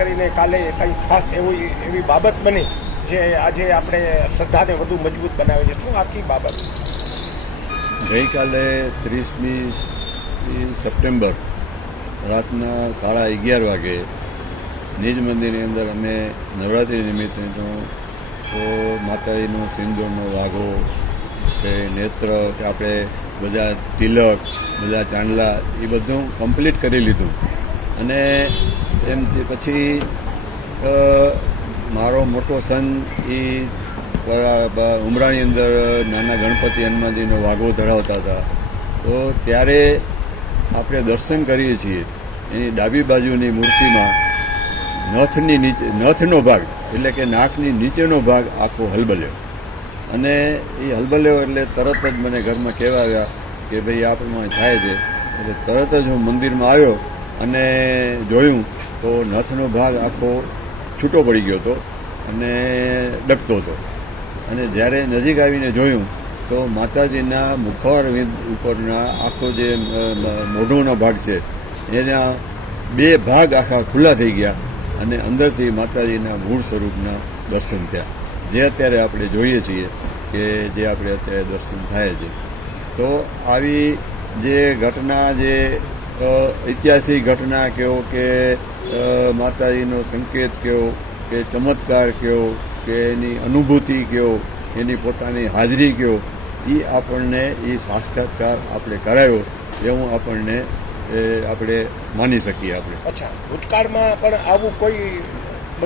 કરીને કાલે કંઈ ખાસ એવી એવી બાબત બની જે આજે આપણે શ્રદ્ધાને વધુ મજબૂત બનાવે છે શું આખી બાબત ગઈકાલે ત્રીસમી સપ્ટેમ્બર રાતના સાડા અગિયાર વાગે નિજ મંદિરની અંદર અમે નવરાત્રિ નિમિત્તેનો માતાજીનો સિંદૂરનો વાઘો કે નેત્ર કે આપણે બધા તિલક બધા ચાંદલા એ બધું કમ્પ્લીટ કરી લીધું અને એમ પછી મારો મોટો સન એ ઉમરાની અંદર નાના ગણપતિ હનુમાનજીનો વાઘો ધરાવતા હતા તો ત્યારે આપણે દર્શન કરીએ છીએ એની ડાબી બાજુની મૂર્તિમાં નથની નીચે નથનો ભાગ એટલે કે નાકની નીચેનો ભાગ આખો હલબલ્યો અને એ હલબલ્યો એટલે તરત જ મને ઘરમાં કહેવા આવ્યા કે ભાઈ આ પ્રમાણે થાય છે એટલે તરત જ હું મંદિરમાં આવ્યો અને જોયું તો નસનો ભાગ આખો છૂટો પડી ગયો હતો અને ડકતો હતો અને જ્યારે નજીક આવીને જોયું તો માતાજીના મુખારવિંદ ઉપરના આખો જે મોઢોનો ભાગ છે એના બે ભાગ આખા ખુલ્લા થઈ ગયા અને અંદરથી માતાજીના મૂળ સ્વરૂપના દર્શન થયા જે અત્યારે આપણે જોઈએ છીએ કે જે આપણે અત્યારે દર્શન થાય છે તો આવી જે ઘટના જે ઐતિહાસિક ઘટના કહો કે માતાજીનો સંકેત કહો કે ચમત્કાર કહો કે એની અનુભૂતિ કહો એની પોતાની હાજરી કહો એ આપણને એ સાક્ષાત્કાર આપણે કરાયો એવું આપણને આપણે માની શકીએ આપણે અચ્છા ભૂતકાળમાં પણ આવું કોઈ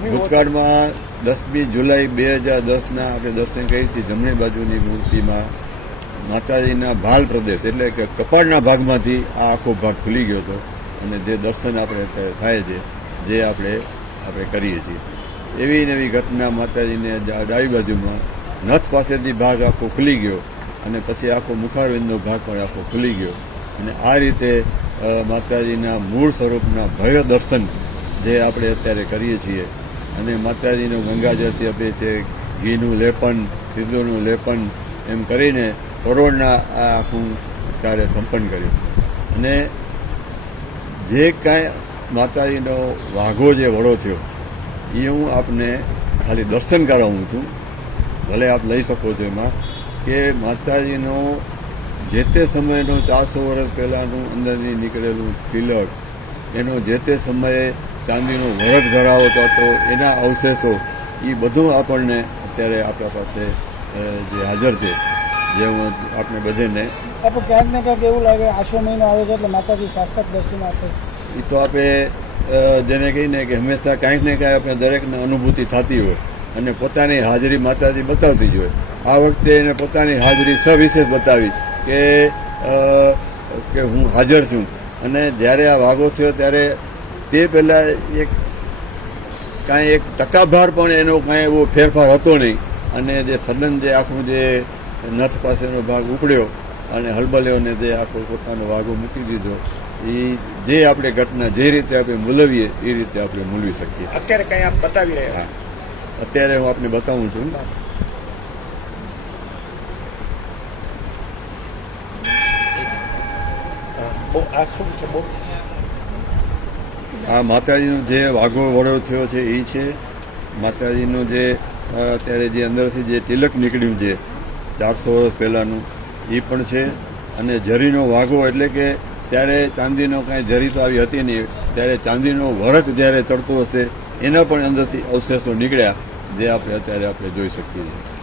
ભૂતકાળમાં દસમી જુલાઈ બે હજાર દસના આપણે દર્શન કરી છીએ જમણી બાજુની મૂર્તિમાં માતાજીના ભાલ પ્રદેશ એટલે કે કપાળના ભાગમાંથી આ આખો ભાગ ખુલી ગયો હતો અને જે દર્શન આપણે થાય છે જે આપણે આપણે કરીએ છીએ એવી નવી ઘટના માતાજીને ડાબી બાજુમાં નથ પાસેથી ભાગ આખો ખુલી ગયો અને પછી આખો મુખારવિંદનો ભાગ પણ આખો ખુલી ગયો અને આ રીતે માતાજીના મૂળ સ્વરૂપના ભૈરવ દર્શન જે આપણે અત્યારે કરીએ છીએ અને માતાજીનું ગંગાજળથી આપે છે ઘીનું લેપન સિદ્ધુનું લેપન એમ કરીને કરોડના આ આખું કાર્ય સંપન્ન કર્યું અને જે કાંઈ માતાજીનો વાઘો જે વડો થયો એ હું આપને ખાલી દર્શન કરાવું છું ભલે આપ લઈ શકો છો એમાં કે માતાજીનો જે તે સમયનો ચારસો વર્ષ પહેલાંનું અંદરની નીકળેલું તિલક એનો જે તે સમયે ચાંદીનો વરખ ધરાવતો હતો એના અવશેષો એ બધું આપણને અત્યારે આપણા પાસે જે હાજર છે જે હું આપણે બધાને આપણે ક્યાંક ને ક્યાંક એવું લાગે આશો મહિનો આવે છે એટલે માતાજી સાક્ષાત દર્શન આપે એ તો આપણે જેને કહીને કે હંમેશા કાંઈક ને કાંઈ આપણે દરેકને અનુભૂતિ થતી હોય અને પોતાની હાજરી માતાજી બતાવતી જ હોય આ વખતે એને પોતાની હાજરી સવિશેષ બતાવી કે કે હું હાજર છું અને જ્યારે આ વાગો થયો ત્યારે તે પહેલાં એક કાંઈ એક ટકાભાર પણ એનો કાંઈ એવો ફેરફાર હતો નહીં અને જે સડન જે આખું જે નથ પાસેનો ભાગ ઉકળ્યો અને હલબલેઓને તે આખો પોતાનો વાઘો મૂકી દીધો એ જે આપણે ઘટના જે રીતે આપણે મૂલવીએ એ રીતે આપણે મૂલવી શકીએ અત્યારે કંઈ આપ બતાવી રહ્યા અત્યારે હું આપને બતાવું છું આ શું છે આ માતાજીનો જે વાઘો વડો થયો છે એ છે માતાજીનો જે અત્યારે જે અંદરથી જે તિલક નીકળ્યું છે ચારસો વર્ષ પહેલાંનું એ પણ છે અને જરીનો વાઘો એટલે કે ત્યારે ચાંદીનો કાંઈ જરી તો આવી હતી નહીં ત્યારે ચાંદીનો વરખ જ્યારે ચડતો હશે એના પણ અંદરથી અવશેષો નીકળ્યા જે આપણે અત્યારે આપણે જોઈ શકીએ છીએ